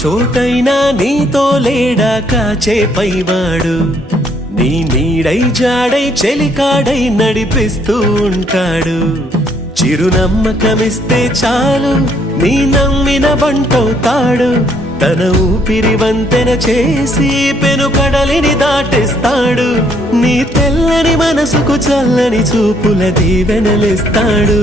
చోటైనా నీతో లేడా కాచే పైవాడు నీ నీడై జాడై చెలికాడై నడిపిస్తూ ఉంటాడు చిరునమ్మకమిస్తే చాలు నీ నమ్మిన బంటవుతాడు తన ఊపిరి వంతెన చేసి పెను కడలిని దాటిస్తాడు నీ తెల్లని మనసుకు చల్లని చూపుల దీవెనలిస్తాడు